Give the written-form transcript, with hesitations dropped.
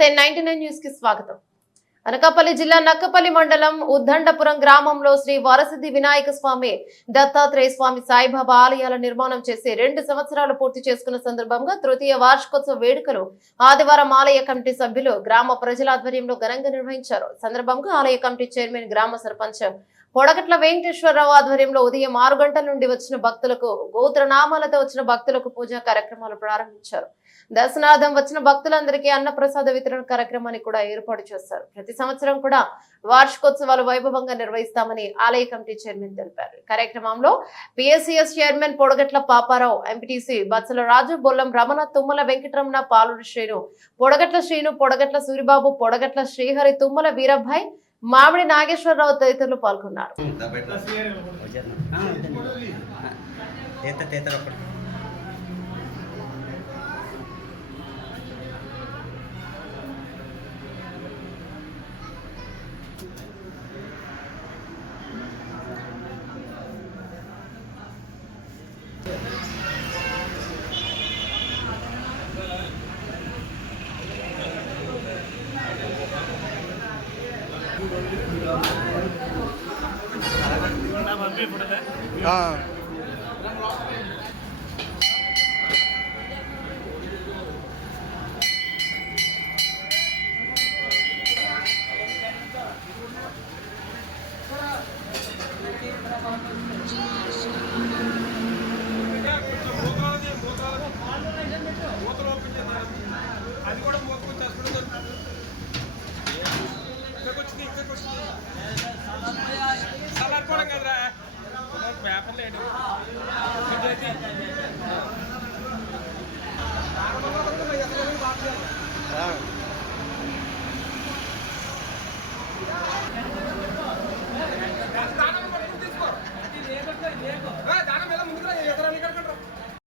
నమస్తే 99 న్యూస్ కి స్వాగతం. అనకాపల్లి జిల్లా నక్కపల్లి మండలం ఉద్దండపురం గ్రామంలో శ్రీ వరసిద్ధి వినాయక స్వామి, దత్తాత్రేయ స్వామి, సాయిబాబా ఆలయాల నిర్మాణం చేసి 2 సంవత్సరాలు పూర్తి చేసుకున్న సందర్భంగా తృతీయ వార్షికోత్సవ వేడుకలు ఆదివారం ఆలయ కమిటీ సభ్యులు, గ్రామ ప్రజల ఆధ్వర్యంలో ఘనంగా నిర్వహించారు. సందర్భంగా ఆలయ కమిటీ చైర్మన్, గ్రామ సర్పంచ్ పొడగట్ల వెంకటేశ్వరరావు ఆధ్వర్యంలో ఉదయం 6 గంటల నుండి వచ్చిన భక్తులకు, గోత్రనామాలతో వచ్చిన భక్తులకు పూజా కార్యక్రమాలు ప్రారంభించారు. దర్శనార్థం వచ్చిన భక్తులందరికీ అన్నప్రసాద వితరణ కార్యక్రమాన్ని కూడా ఏర్పాటు చేశారు. ప్రతి సంవత్సరం కూడా వార్షికోత్సవాలు వైభవంగా నిర్వహిస్తామని ఆలయ కమిటీ చైర్మన్ తెలిపారు. కార్యక్రమంలో PSCS chairman Podagatla Paparao, MPTC Batsala Raju, Bollam Ramana, Tummala Venkataramana, Paluru Srinu, Podagatla Srinu, Podagatla Suribabu, Podagatla Srihari, Tummala Veerabhai, Mamidi Nageswararao తదితరులు పాల్గొన్నారు. అది కూడా మోసుకొచ్చేసుకుంటే చల్లారిపోవడం కదరా పేపర్ లేడు. తీసుకో